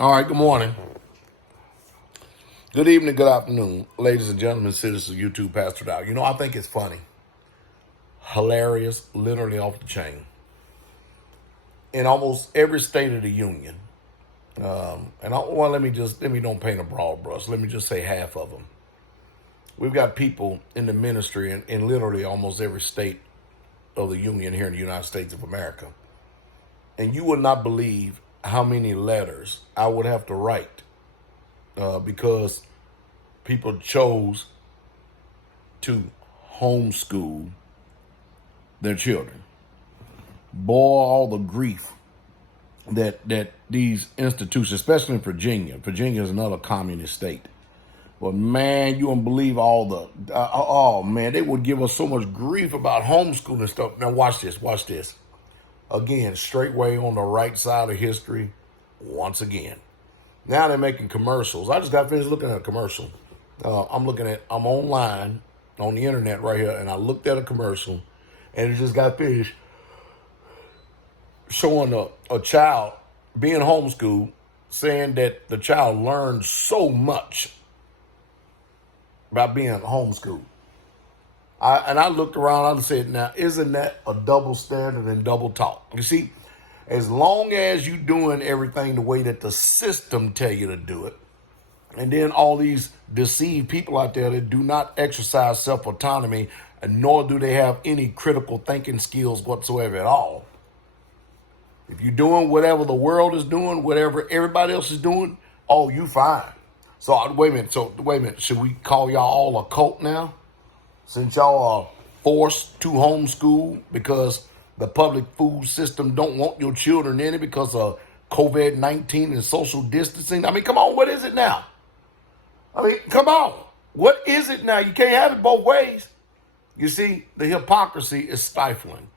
All right, good morning. Good evening, good afternoon, ladies and gentlemen, citizens of YouTube, Pastor Dowell. You know, I think it's funny, hilarious, literally off the chain. In almost every state of the union, let me don't paint a broad brush. Let me just say half of them. We've got people in the ministry in literally almost every state of the union here in the United States of America. And you would not believe how many letters I would have to write because people chose to homeschool their children. Boy, all the grief that these institutions, especially in Virginia is another communist state. But man, you won't believe all the, they would give us so much grief about homeschooling stuff. Now watch this. Again, straightway on the right side of history, once again. Now they're making commercials. I just got finished looking at a commercial. I'm online on the internet right here, and I looked at a commercial, and it just got finished showing a child being homeschooled, saying that the child learned so much by being homeschooled. I looked around and said, now, isn't that a double standard and double talk? You see, as long as you're doing everything the way that the system tell you to do it, and then all these deceived people out there that do not exercise self-autonomy, and nor do they have any critical thinking skills whatsoever at all. If you're doing whatever the world is doing, whatever everybody else is doing, you fine. So wait a minute. Should we call y'all all a cult now? Since y'all are forced to homeschool because the public food system don't want your children in it because of COVID-19 and social distancing. I mean, come on, what is it now? Come on. What is it now? You can't have it both ways. You see, the hypocrisy is stifling.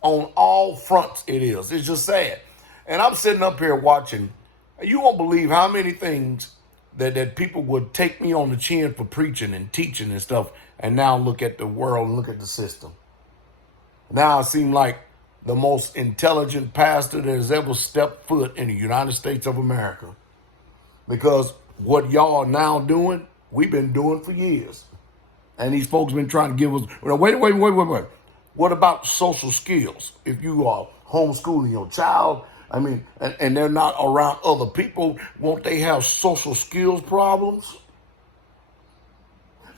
On all fronts it is. It's just sad. And I'm sitting up here watching. You won't believe how many things that people would take me on the chin for preaching and teaching and stuff, and now look at the world and look at the system. Now I seem like the most intelligent pastor that has ever stepped foot in the United States of America. Because what y'all are now doing, we've been doing for years. And these folks been trying to give us, wait. What about social skills? If you are homeschooling your child, and they're not around other people, won't they have social skills problems?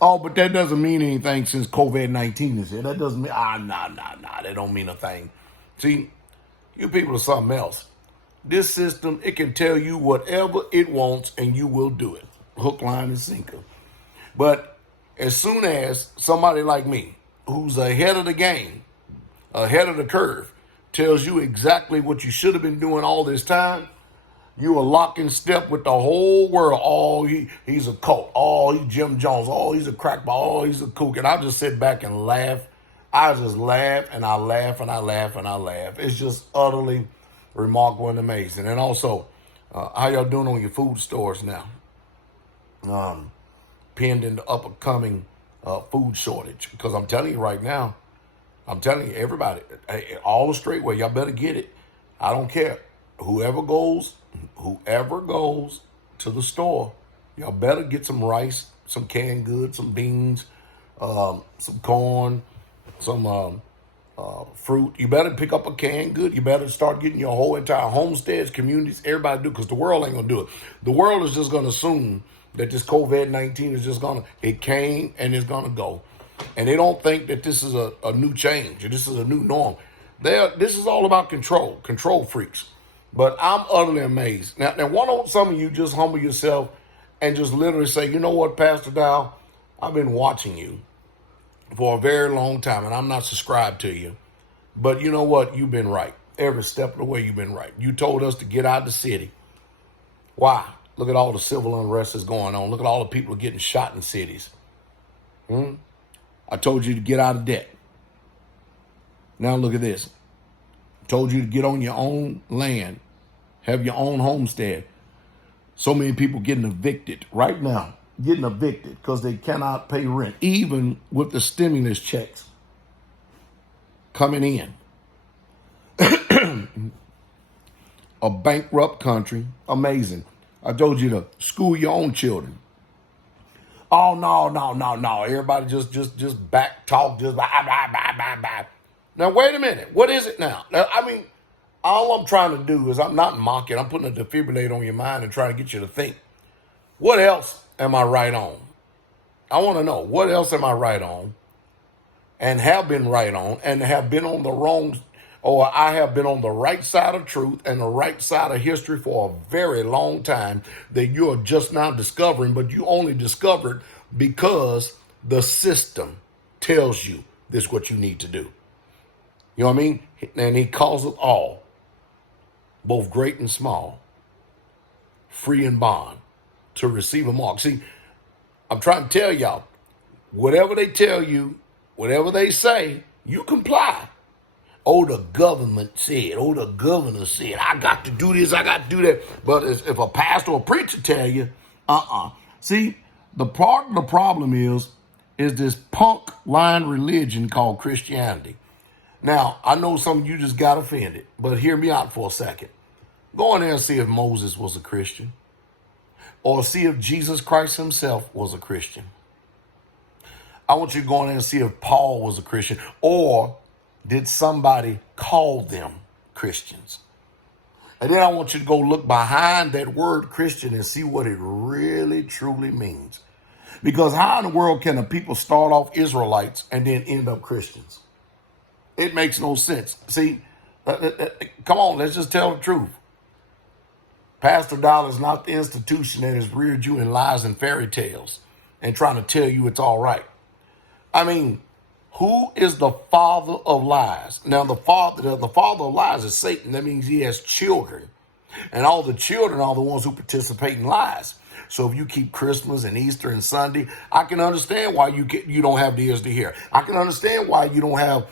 Oh, but that doesn't mean anything since COVID-19 is here. That doesn't mean, nah, that don't mean a thing. See, you people are something else. This system, it can tell you whatever it wants and you will do it. Hook, line, and sinker. But as soon as somebody like me, who's ahead of the game, ahead of the curve, tells you exactly what you should have been doing all this time, you are locked in step with the whole world. He's a cult. He's Jim Jones. He's a crackball. He's a kook. And I just sit back and laugh. I just laugh and I laugh and I laugh and I laugh. It's just utterly remarkable and amazing. And also, how y'all doing on your food stores now? Pending the upcoming food shortage. Because I'm telling you right now, everybody, all the straight way, y'all better get it. I don't care. Whoever goes to the store, y'all better get some rice, some canned goods, some beans, some corn, some fruit. You better pick up a canned good. You better start getting your whole entire homesteads, communities, everybody do, because the world ain't going to do it. The world is just going to assume that this COVID-19 is just it came and it's going to go. And they don't think that this is a new change, or this is a new norm. This is all about control freaks. But I'm utterly amazed. Now, why don't some of you just humble yourself and just literally say, you know what, Pastor Dowell, I've been watching you for a very long time, and I'm not subscribed to you. But you know what? You've been right. Every step of the way, you've been right. You told us to get out of the city. Why? Look at all the civil unrest that's going on. Look at all the people getting shot in cities. I told you to get out of debt. Now look at this. I told you to get on your own land, have your own homestead. So many people getting evicted right now, because they cannot pay rent, even with the stimulus checks coming in. A bankrupt country, amazing. I told you to school your own children. Oh, no. Everybody just back talk, just blah, blah, blah, blah, blah. Now, wait a minute. What is it now? I mean, all I'm trying to do is I'm not mocking. I'm putting a defibrillator on your mind and trying to get you to think. What else am I right on? I want to know, what else am I right on and have been right on and have been on the wrong, or I have been on the right side of truth and the right side of history for a very long time that you are just now discovering, but you only discovered because the system tells you this is what you need to do. You know what I mean? And he calls it all, both great and small, free and bond, to receive a mark. See, I'm trying to tell y'all, whatever they tell you, whatever they say, you comply. Oh, the government said, oh, the governor said, I got to do this, I got to do that. But if a pastor or preacher tell you, See, the part of the problem is this punk line religion called Christianity. Now, I know some of you just got offended, but hear me out for a second. Go in there and see if Moses was a Christian, or see if Jesus Christ himself was a Christian. I want you to go in there and see if Paul was a Christian, or did somebody call them Christians? And then I want you to go look behind that word Christian and see what it really, truly means. Because how in the world can the people start off Israelites and then end up Christians? It makes no sense. See, come on, let's just tell the truth. Pastor Dowell is not the institution that has reared you in lies and fairy tales and trying to tell you it's all right. I mean, who is the father of lies? Now, the father of lies is Satan. That means he has children. And all the children are the ones who participate in lies. So if you keep Christmas and Easter and Sunday, I can understand why you don't have the ears to hear. I can understand why you don't have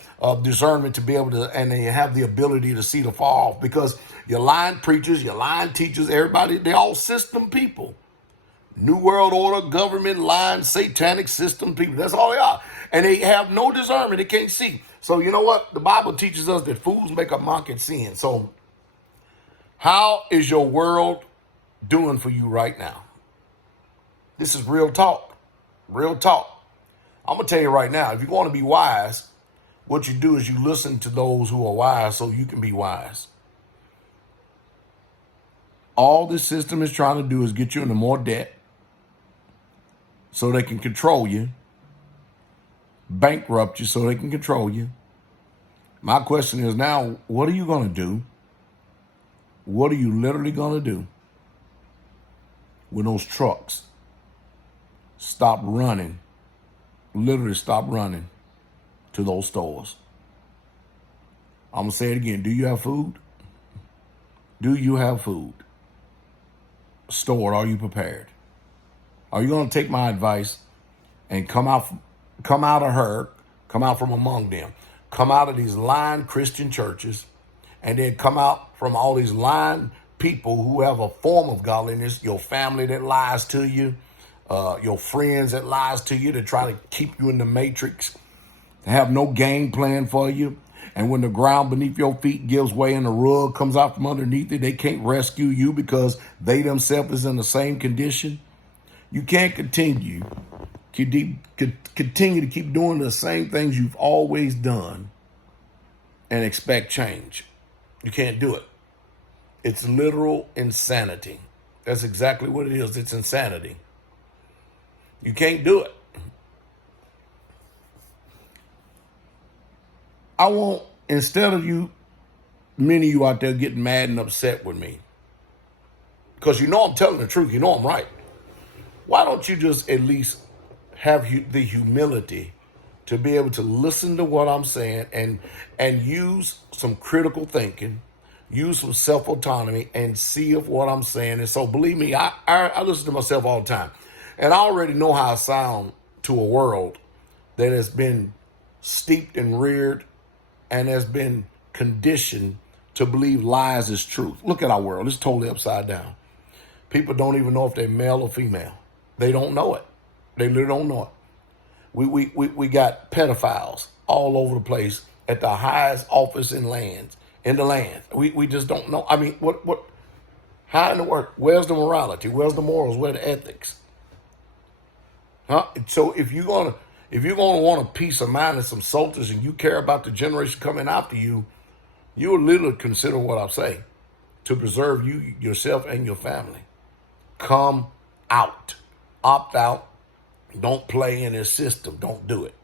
discernment to be able to, and they have the ability to see the far off, because your lying preachers, your lying teachers, everybody, they're all system people. New World Order, government, lying, satanic system people. That's all they are. And they have no discernment. They can't see. So you know what? The Bible teaches us that fools make a mock at sin. So how is your world doing for you right now? This is real talk. Real talk. I'm going to tell you right now, if you want to be wise, what you do is you listen to those who are wise so you can be wise. All this system is trying to do is get you into more debt so they can control you, bankrupt you so they can control you. My question is now, what are you going to do? What are you literally going to do when those trucks stop running, literally stop running to those stores? I'm going to say it again. Do you have food? Do you have food stored? Are you prepared? Are you going to take my advice and come out from among them, come out of these lying Christian churches, and then come out from all these lying people who have a form of godliness, your family that lies to you, your friends that lies to you, to try to keep you in the matrix, to have no game plan for you. And when the ground beneath your feet gives way and the rug comes out from underneath it, they can't rescue you because they themselves is in the same condition. You can't continue to keep doing the same things you've always done and expect change. You can't do it. It's literal insanity. That's exactly what it is. It's insanity. You can't do it. I want, instead of many of you out there getting mad and upset with me, because you know I'm telling the truth, you know I'm right. Why don't you just at least have the humility to be able to listen to what I'm saying and use some critical thinking, use some self-autonomy, and see if what I'm saying is so. Believe me, I listen to myself all the time. And I already know how I sound to a world that has been steeped and reared and has been conditioned to believe lies is truth. Look at our world. It's totally upside down. People don't even know if they're male or female. They don't know it. They literally don't know it. We got pedophiles all over the place at the highest office in the land. We just don't know. I mean, How in the world? Where's the morality? Where's the morals? Where's the ethics? Huh? So if you're gonna want a peace of mind and some soldiers, and you care about the generation coming after you, you will literally consider what I say to preserve you, yourself, and your family. Come out, opt out. Don't play in this system. Don't do it.